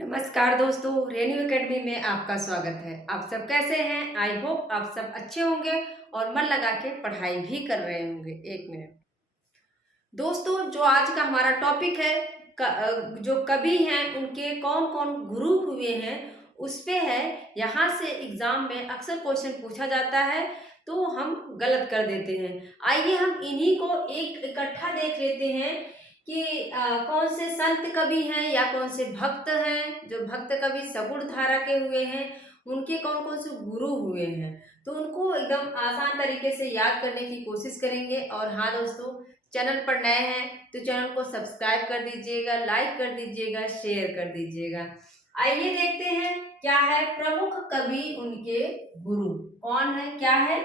नमस्कार दोस्तों, renew academy में आपका स्वागत है। आप सब कैसे हैं? आई होप आप सब अच्छे होंगे और मन लगा के पढ़ाई भी कर रहे होंगे। एक मिनट दोस्तों, जो आज का हमारा टॉपिक है जो कवि हैं उनके कौन कौन गुरु हुए हैं उस पे है। यहाँ से एग्जाम में अक्सर क्वेश्चन पूछा जाता है तो हम गलत कर देते हैं। आइए हम इन्हीं को एक इकट्ठा देख लेते हैं कि कौन से संत कवि हैं या कौन से भक्त हैं। जो भक्त कवि सगुण धारा के हुए हैं उनके कौन कौन से गुरु हुए हैं, तो उनको एकदम आसान तरीके से याद करने की कोशिश करेंगे। और हाँ दोस्तों, चैनल पर नए हैं तो चैनल को सब्सक्राइब कर दीजिएगा, लाइक कर दीजिएगा, शेयर कर दीजिएगा। आइए देखते हैं क्या है प्रमुख कवि उनके गुरु कौन है। क्या है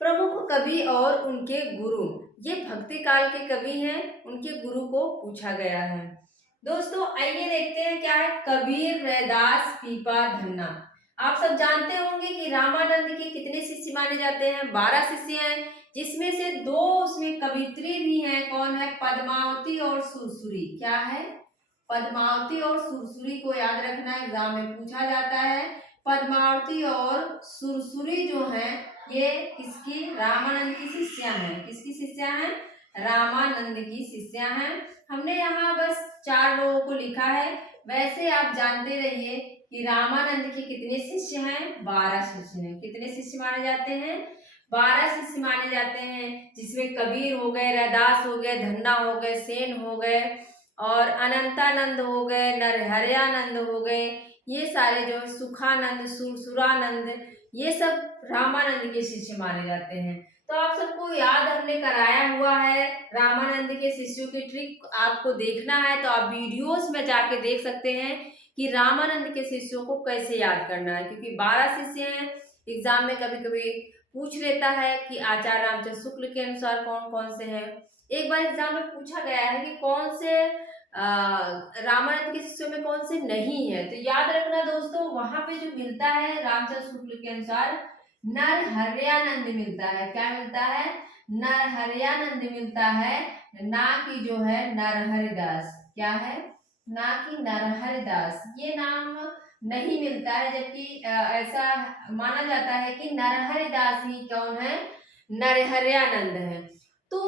प्रमुख कवि और उनके गुरु। ये भक्ति काल के कवि हैं, उनके गुरु को पूछा गया है। दोस्तों आइए देखते हैं क्या है कबीर, रैदास, पीपा, धन्ना। आप सब जानते होंगे कि रामानंद के कितने शिष्य माने जाते हैं? 12 शिष्य हैं, जिसमें से 2 उसमें कवित्री भी हैं। कौन है? पद्मावती और सुरसुरी। क्या है? पद्मावती और सुरसुरी को याद रखना, एग्जाम में पूछा जाता है। पद्मावती और सुरसुरी जो हैं ये किसकी? रामानंद की शिष्या हैं। किसकी शिष्या हैं? रामानंद की शिष्या हैं। हमने यहाँ बस 4 लोगों को लिखा है। वैसे आप जानते रहिए कि रामानंद के कितने शिष्य हैं? 12 शिष्य हैं। कितने शिष्य माने जाते हैं? 12 शिष्य माने जाते हैं, जिसमें कबीर हो गए, रैदास हो गए, धन्ना हो गए, सेन हो गए और अनंतानंद हो गए, नरहरयानंद हो गए। ये सारे जो सुखानंद, सुरसुरानंद, ये सब रामानंद के शिष्य माने जाते हैं। तो आप सबको याद हमने कराया हुआ है। रामानंद के शिष्यों की ट्रिक आपको देखना है तो आप वीडियोस में जाके देख सकते हैं कि रामानंद के शिष्यों को कैसे याद करना है, क्योंकि 12 शिष्य हैं। एग्जाम में कभी कभी पूछ लेता है कि आचार्य रामचंद्र शुक्ल के अनुसार कौन कौन से हैं। एक बार एग्जाम में पूछा गया है कि कौन से रामानंद के शिष्यों में कौन से नहीं है। तो याद रखना दोस्तों, वहां पे जो मिलता है रामचंद्र शुक्ल के अनुसार नरहरयानंद मिलता है। क्या मिलता है? नरहरयानंद मिलता है, ना कि जो है नरहरिदास। क्या है? ना कि नरहरिदास। ये नाम नहीं मिलता है, जबकि ऐसा माना जाता है कि नरहरिदास ही कौन है? नरहरयानंद है। तो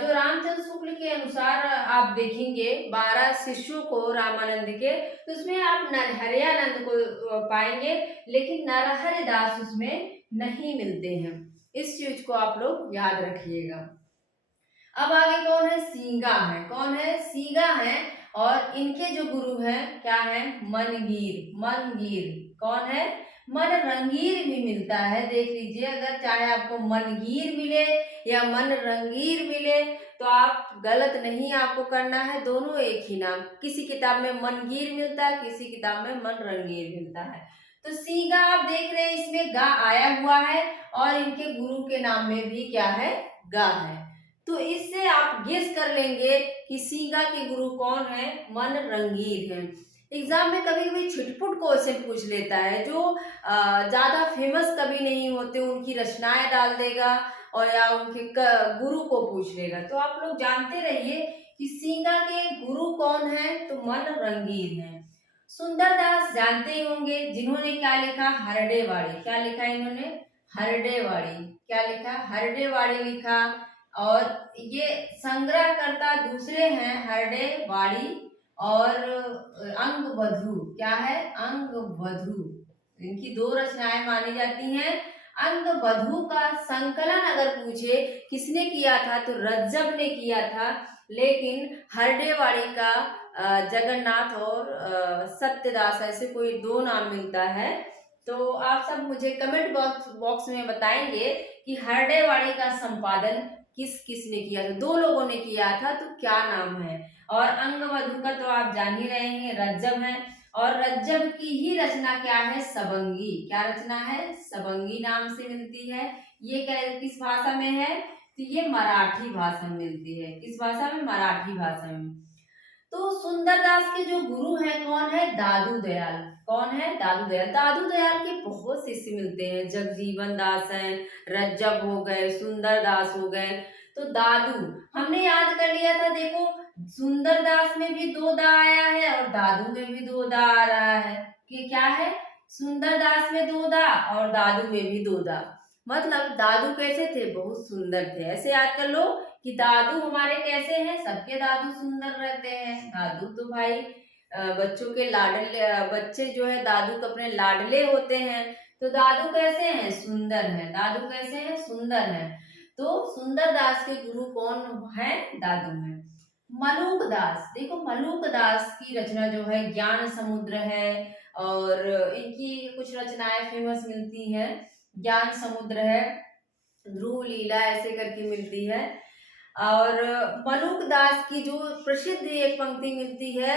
जो रामचंद्र शुक्ल के अनुसार आप देखेंगे 12 शिष्यों को रामानंद के, तो उसमें आप नरहरयानंद को पाएंगे, लेकिन नरहरिदास उसमें नहीं मिलते हैं। इस चीज को आप लोग याद रखिएगा। अब आगे कौन है? सींगा है। कौन है? सींगा है। और इनके जो गुरु हैं क्या है? मनगीर। मनगीर कौन है? मन रंगीर भी मिलता है, देख लीजिए। अगर चाहे आपको मनगीर मिले या मन रंगीर मिले तो आप गलत नहीं आपको करना है, दोनों एक ही नाम। किसी किताब में मनगीर मिलता है, किसी किताब में मन रंगीर मिलता है। तो सीगा आप देख रहे हैं, इसमें गा आया हुआ है और इनके गुरु के नाम में भी क्या है? गा है। तो इससे आप गेस कर लेंगे कि सीगा के गुरु कौन है? मन रंगीर है। एग्जाम में कभी कभी छिटपुट क्वेश्चन पूछ लेता है, जो ज्यादा फेमस कवि नहीं होते उनकी रचनाएं डाल देगा और या उनके गुरु को पूछ लेगा। तो आप लोग जानते रहिए कि सीगा के गुरु कौन है? तो मन रंगीर है। सुंदरदास जानते ही होंगे, जिन्होंने क्या लिखा? हरडेवाड़ी। क्या लिखा इन्होंने? हरडेवाड़ी। क्या लिखा? हरडेवाड़ी लिखा। और ये संग्रहकर्ता दूसरे हैं हरडेवाड़ी और अंगवधु। क्या है? अंगवधु। इनकी 2 रचनाएं मानी जाती हैं। अंगवधु का संकलन अगर पूछे किसने किया था तो रज्जब ने किया था, लेकिन हरडेवाड़ी का जगन्नाथ और सत्यदास, ऐसे कोई 2 नाम मिलता है। तो आप सब मुझे कमेंट बॉक्स में बताएंगे कि हरडेवाड़ी का संपादन किस किस ने किया था? 2 लोगों ने किया था, तो क्या नाम है? और अंगवधु का तो आप जान ही रहे हैं, रज्जब है। और रज्जब की ही रचना क्या है? सबंगी। क्या रचना है? सबंगी नाम से मिलती है। ये किस भाषा में है? तो ये मराठी भाषा में मिलती है। किस भाषा में? मराठी भाषा में। तो सुंदरदास के जो गुरु हैं कौन है? दादू दयाल। कौन है? दादू दयाल। दादू दयाल के बहुत शिष्य मिलते हैं। जगजीवन दास हैं, रज्जब हो गए, सुंदरदास हो गए। तो दादू हमने याद कर लिया था। देखो, सुंदर दास में भी दो दा आया है और दादू में भी दो दा आ रहा है कि क्या है, सुंदर दास में दो दा और दादू में भी दो दा। मतलब दादू कैसे थे, बहुत सुंदर थे। ऐसे याद कर लो कि दादू हमारे कैसे हैं, सबके दादू सुंदर रहते हैं। दादू तो भाई बच्चों के लाडले, बच्चे जो है दादू के अपने लाडले होते हैं। तो दादू कैसे हैं, सुंदर हैं। दादू कैसे हैं, सुंदर हैं। तो सुंदर दास के गुरु कौन है, दादू हैं। मलूक दास, देखो मलूक दास की रचना जो है ज्ञान समुद्र है, और इनकी कुछ रचनाएं फेमस मिलती हैं। ज्ञान समुद्र है, ध्रुव लीला ऐसे करके मिलती है। और मलूक दास की जो प्रसिद्ध एक पंक्ति मिलती है,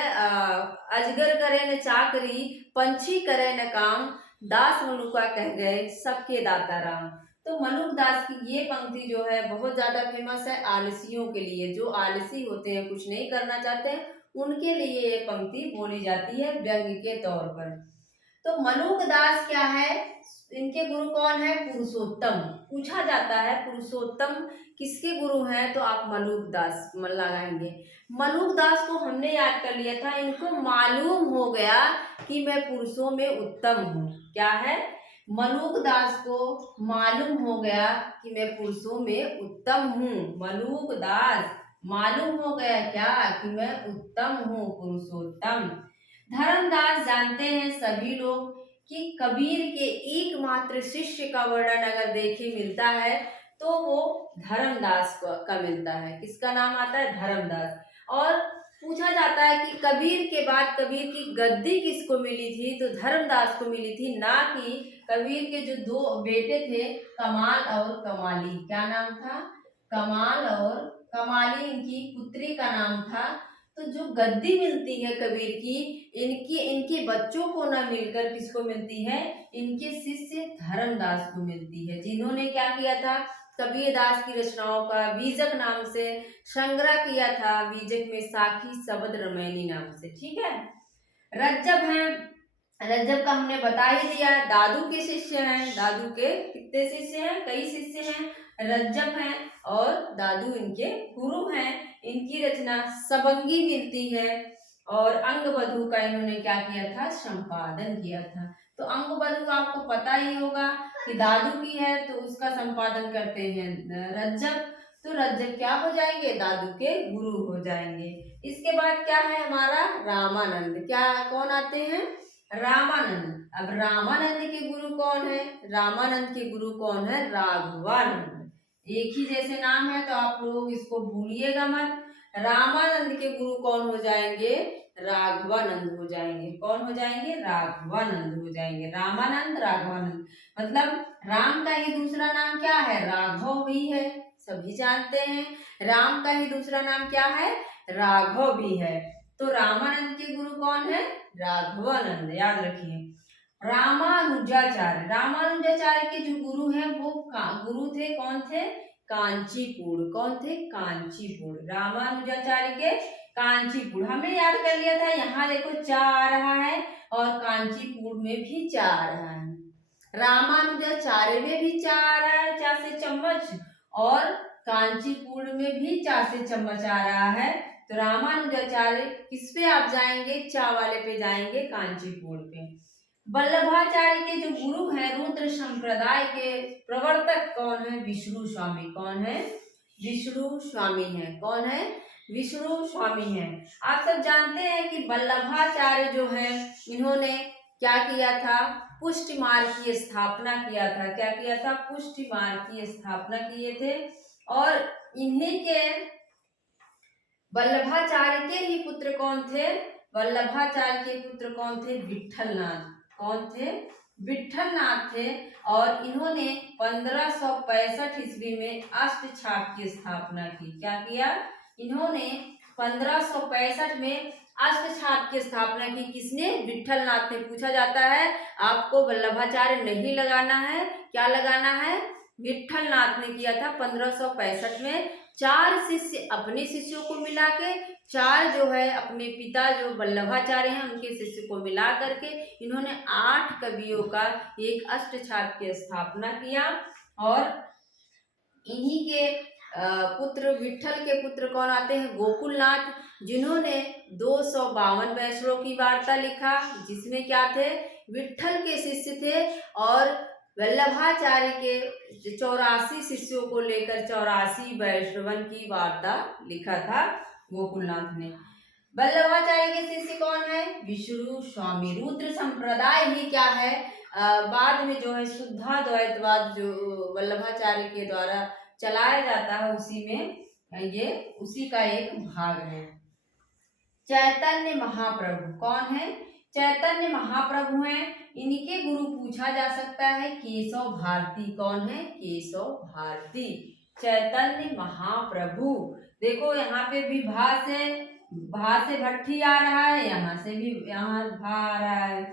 अजगर करे न चाकरी, पंछी करे न काम, दास मलुका कह गए सबके दाता राम। तो मलुक दास की ये पंक्ति जो है बहुत ज्यादा फेमस है आलसियों के लिए। जो आलसी होते हैं, कुछ नहीं करना चाहते हैं, उनके लिए ये पंक्ति बोली जाती है व्यंग्य के तौर पर। तो मलूक दास क्या है, इनके गुरु कौन है, पुरुषोत्तम। पूछा जाता है पुरुषोत्तम किसके गुरु हैं, तो आप मलूक दास लगाएंगे। मलूक दास को हमने याद कर लिया था, इनको मालूम हो गया कि मैं पुरुषों में उत्तम हूँ। क्या है, मलूक दास को मालूम हो गया कि मैं पुरुषों में उत्तम हूँ। मलूक दास मालूम हो गया क्या, कि मैं उत्तम हूँ, पुरुषोत्तम। धर्मदास जानते हैं सभी लोग कि कबीर के एकमात्र शिष्य का वर्णन अगर देखे मिलता है तो वो धर्मदास का मिलता है। किसका नाम आता है, धर्मदास। और पूछा जाता है कि कबीर के बाद कबीर की गद्दी किसको मिली थी, तो धर्मदास को मिली थी। ना कि कबीर के जो दो बेटे थे, कमाल और कमाली, क्या नाम था, कमाल और कमाली, इनकी पुत्री का नाम था। तो जो गद्दी मिलती है कबीर की, इनके बच्चों को न मिलकर किसको मिलती है, इनके शिष्य धर्मदास को मिलती है, जिन्होंने क्या किया था, कबीर दास की रचनाओं का बीजक नाम से संग्रह किया था। बीजक में साखी शब्द रमैनी नाम से। ठीक है। रज्जब है, रज्जब का हमने बता ही दिया, दादू के शिष्य हैं। दादू के कितने शिष्य हैं, कई शिष्य हैं। रज्जब हैं और दादू इनके गुरु हैं। इनकी रचना सबंगी मिलती है, और अंगबधू का इन्होंने क्या किया था, संपादन किया था। तो अंगबधू का आपको पता ही होगा कि दादू की है, तो उसका संपादन करते हैं रज्जब। तो रज्जब क्या हो जाएंगे, दादू के गुरु हो जाएंगे। इसके बाद क्या है हमारा, रामानंद। क्या कौन आते हैं, रामानंद। अब रामानंद के गुरु कौन है, रामानंद के गुरु कौन है, राघवानंद। एक ही जैसे नाम है तो आप लोग इसको भूलिएगा मत। रामानंद के गुरु कौन हो जाएंगे, राघवानंद हो जाएंगे। कौन हो जाएंगे, राघवानंद हो जाएंगे। रामानंद राघवानंद, मतलब राम का ही दूसरा नाम क्या है, राघव भी है, सभी जानते हैं। राम का ही दूसरा नाम क्या है, राघव भी है। तो रामानंद के गुरु कौन है, राघवानंद, याद रखिए। रामानुजाचार्य, रामानुजाचार्य के जो गुरु हैं वो गुरु थे, कौन थे, कांचीपुर। कौन थे, कांचीपुर। रामानुजाचार्य के कांचीपुर हमने याद कर लिया था। यहाँ देखो चा आ रहा है और कांचीपुर में भी चा आ रहा है। रामानुजाचार्य में भी चा आ रहा है, चा से चम्मच, और कांचीपुर में भी चा से चम्मच आ रहा है। तो रामानुजाचार्य किस पे आप जाएंगे, चा वाले पे जाएंगे, कांचीपुर पे। वल्लभाचार्य के जो गुरु हैं, रुद्र संप्रदाय के प्रवर्तक कौन है, विष्णु स्वामी। कौन है, विष्णु स्वामी है। कौन है, विष्णु स्वामी है। आप सब जानते हैं कि वल्लभाचार्य जो है, इन्होंने क्या किया था, पुष्टि मार्ग की स्थापना किया था। क्या किया था, पुष्टि मार्ग की स्थापना किए थे। और इन्हीं के वल्लभाचार्य के ही पुत्र कौन थे, वल्लभाचार्य के पुत्र कौन थे, विठलनाथ। कौन थे, विठलनाथ थे। और इन्होंने 1565 ईस्वी में अष्टछाप की स्थापना की। क्या किया, इन्होंने 1565 में अष्टछाप की स्थापना की। किसने, विठलनाथ ने। पूछा जाता है, आपको वल्लभाचार्य नहीं लगाना है, क्या लगाना है, विठलनाथ ने किया था 1565 में। 4 शिष्य अपने शिष्यों को मिला के, 4 जो है अपने पिता जो वल्लभाचार्य हैं उनके शिष्य को मिला करके इन्होंने 8 कवियों का एक अष्टछाप की स्थापना किया। और इन्हीं के पुत्र विट्ठल के पुत्र कौन आते हैं, गोकुलनाथ, जिन्होंने 252 वैष्णवों की वार्ता लिखा, जिसमें क्या थे, विट्ठल के शिष्य थे और वल्लभाचार्य के 84 शिष्यों को लेकर 84 वैष्णवन की वार्ता लिखा था गोकुलनाथ ने। वल्लभाचार्य के शिष्य कौन है, विष्णु स्वामी। रुद्र संप्रदाय ही क्या है, बाद में जो है शुद्धाद्वैतवाद जो वल्लभाचार्य के द्वारा चलाया जाता है, उसी में ये उसी का एक भाग है। चैतन्य महाप्रभु कौन है, चैतन्य महाप्रभु हैं, इनके गुरु पूछा जा सकता है केशव भारती। कौन है, केशव भारती। चैतन्य महाप्रभु, देखो यहाँ पे भी भा से भट्ठी आ रहा है, यहाँ से भी यहाँ भा आ रहा है,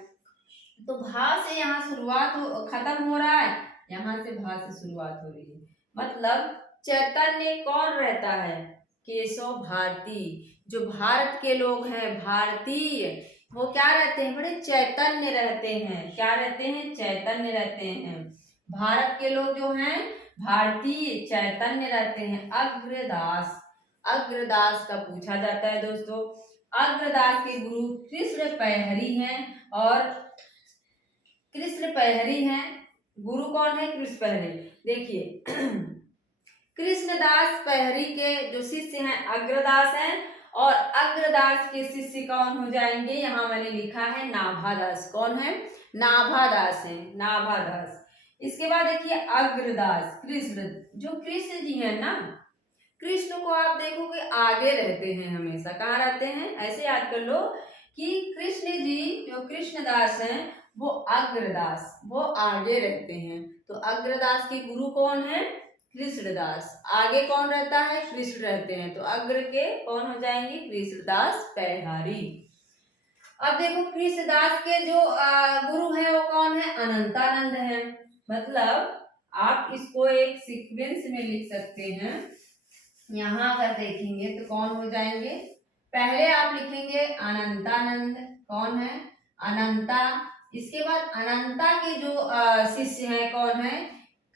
तो भा से यहाँ शुरुआत खत्म हो रहा है, यहाँ से भा से शुरुआत हो रही है। मतलब चैतन्य कौन रहता है, केशव भारती। जो भारत के लोग हैं भारतीय, वो क्या रहते हैं, बड़े चैतन्य रहते हैं। क्या रहते हैं, चैतन्य रहते हैं। भारत के लोग जो हैं भारतीय चैतन्य रहते हैं। अग्रदास, अग्रदास का पूछा जाता है दोस्तों। अग्रदास के गुरु कृष्ण पहरी हैं, और कृष्ण पहरी हैं, गुरु कौन है, कृष्ण पहरी। देखिए कृष्णदास पहरी के जो शिष्य हैं अग्रदास हैं, और अग्रदास के शिष्य कौन हो जाएंगे, यहाँ मैंने लिखा है नाभादास। कौन है, नाभादास है, नाभादास। इसके बाद देखिए अग्रदास, कृष्ण, जो कृष्ण जी है ना, कृष्ण को आप देखोगे आगे रहते हैं हमेशा। कहाँ रहते हैं, ऐसे याद कर लो कि कृष्ण जी जो कृष्णदास हैं वो अग्रदास, वो आगे रहते हैं। तो अग्रदास के गुरु कौन है, कृष्णदास। आगे कौन रहता है, कृष्ण रहते हैं, तो अग्र के कौन हो जाएंगे, कृष्णदास पैहारी। अब देखो कृष्णदास के जो गुरु हैं वो कौन है, अनंतानंद है। मतलब आप इसको एक सीक्वेंस में लिख सकते हैं। यहाँ अगर देखेंगे तो कौन हो जाएंगे, पहले आप लिखेंगे अनंतानंद। कौन है, अनंता। इसके बाद अनंता के जो शिष्य हैं कौन है,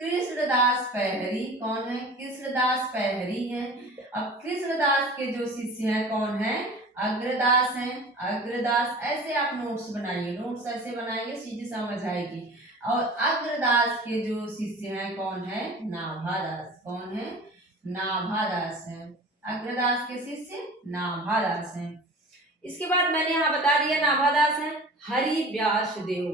कृष्णदास पैहरी। कौन है, कृष्णदास पैहरी हैं। अब कृष्णदास के जो शिष्य हैं कौन है, अग्रदास हैं। अग्रदास, ऐसे आप नोट्स बनाइए, नोट्स ऐसे बनाएंगे सीधे समझ आएगी। और अग्रदास के जो शिष्य हैं कौन है, नाभादास। कौन है, नाभादास है। अग्रदास के शिष्य नाभादास हैं। इसके बाद मैंने यहाँ बता दिया नाभादास हैं। हरि व्यास देव,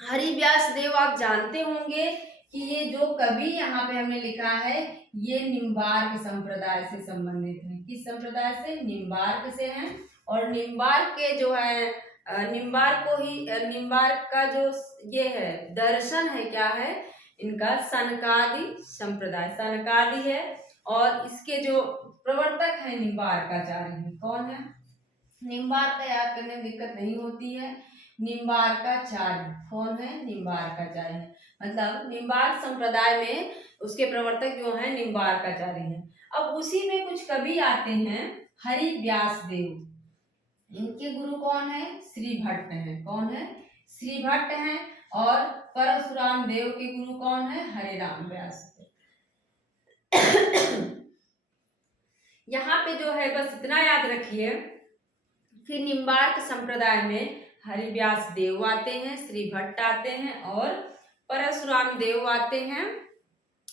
हरि व्यास देव आप जानते होंगे कि ये जो कवि यहाँ पे हमने लिखा है ये निम्बार्क संप्रदाय से संबंधित है। किस संप्रदाय से, निम्बार्क से हैं। और निम्बार्क के जो है निम्बार्क को ही, निम्बार्क का जो ये है दर्शन है, क्या है इनका, सनकादि संप्रदाय, सनकादि है। और इसके जो प्रवर्तक है निम्बार्काचार्य है। कौन है, निम्बार्क का याद करने में दिक्कत नहीं होती है, निम्बार्काचार्य। कौन है, निम्बार्काचार्य। मतलब निम्बार्क संप्रदाय में उसके प्रवर्तक जो हैं निम्बार्काचार्य हैं। अब उसी में कुछ कवि आते हैं हरि व्यास देव, इनके गुरु कौन है, श्री भट्ट हैं। कौन है, श्री भट्ट हैं। और परशुराम देव के गुरु कौन है, हरिराम व्यास। यहाँ पे जो है बस इतना याद रखिए कि निम्बार्क संप्रदाय में हरि व्यास देव आते हैं, श्री भट्ट आते हैं और परशुराम देव आते हैं।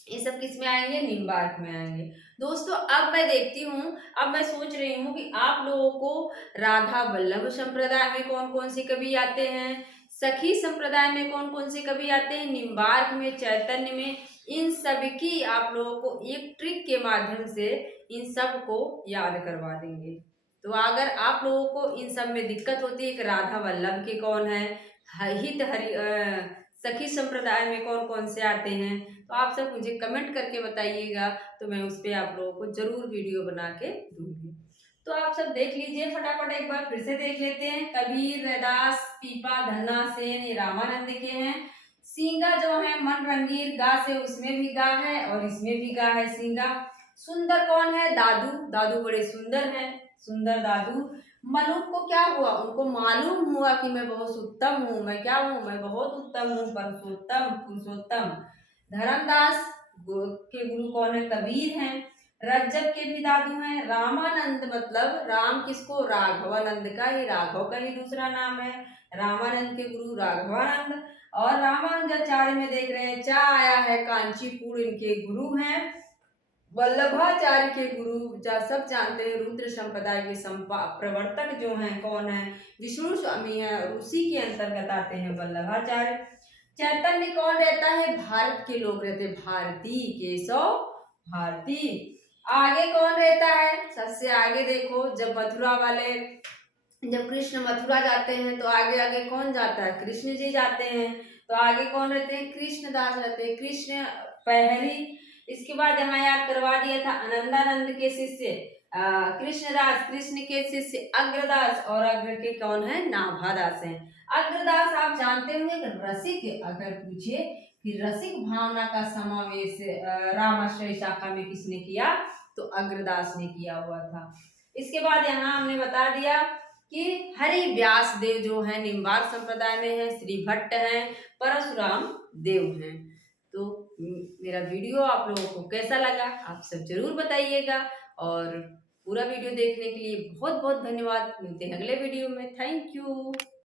ये सब किस में आएंगे, निम्बार्क में आएंगे। दोस्तों अब मैं देखती हूँ, अब मैं सोच रही हूँ कि आप लोगों को राधा वल्लभ संप्रदाय में कौन कौन से कवि आते हैं, सखी संप्रदाय में कौन कौन से कवि आते हैं, निम्बार्क में, चैतन्य में, इन सब की आप लोगों को एक ट्रिक के माध्यम से इन सब को याद करवा देंगे। तो अगर आप लोगों को इन सब में दिक्कत होती है कि राधा वल्लभ के कौन है, हित हरि सखी संप्रदाय में कौन कौन से आते हैं, तो आप सब मुझे कमेंट करके बताइएगा, तो मैं उस पर आप लोगों को जरूर वीडियो बना के दूंगी। तो आप सब देख लीजिए, फटाफट एक बार फिर से देख लेते हैं। कबीर, रैदास, पीपा, धन्ना सेन, ये रामानंद के हैं। सींगा जो है मन रंगीर, गा से उसमें भी गा है और इसमें भी गा है सींगा। सुंदर कौन है, दादू, दादू बड़े सुंदर हैं, सुंदर दादू। मलुक को क्या हुआ, उनको मालूम हुआ कि मैं बहुत उत्तम हूँ, मैं क्या हूँ, मैं बहुत उत्तम हूँ, पुरुषोत्तम, पुरुषोत्तम। धर्मदास के गुरु कौन है? कबीर हैं। रज्जब के भी दादू हैं रामानंद, मतलब राम किसको? राघवानंद का ही दूसरा नाम है। रामानंद के गुरु राघवानंद। और रामानुजाचार्य में देख रहे हैं चा आया है कांचीपुर, इनके गुरु हैं। वल्लभाचार्य के गुरु सब जानते हैं, रुद्र संप्रदाय के प्रवर्तक जो हैं कौन है? विष्णु स्वामी है, और उसी के अंतर्गत आते हैं वल्लभाचार्य। चैतन्य कौन रहता है? भारत के लोग रहते हैं, भारती, केशव भारती। आगे कौन रहता है? सबसे आगे देखो, जब कृष्ण मथुरा जाते हैं तो आगे आगे कौन जाता है? कृष्ण जी जाते हैं। तो आगे कौन रहते हैं? कृष्णदास रहते हैं, कृष्ण पहली। इसके बाद यहाँ याद करवा दिया था आनंदानंद के शिष्य कृष्णदास, कृष्ण के शिष्य अग्रदास, और अग्र के कौन है? नाभादास हैं। अग्रदास आप जानते होंगे रसिक, अगर पूछे कि रसिक भावना का समावेश रामाश्रय शाखा में किसने किया? तो अग्रदास ने किया हुआ था। इसके बाद यहाँ हमने बता दिया कि हरि व्यास देव जो है निम्बार्क संप्रदाय में है, श्री भट्ट हैं, परशुराम देव हैं। तो मेरा वीडियो आप लोगों को कैसा लगा आप सब जरूर बताइएगा, और पूरा वीडियो देखने के लिए बहुत बहुत धन्यवाद। मिलते हैं अगले वीडियो में। Thank you.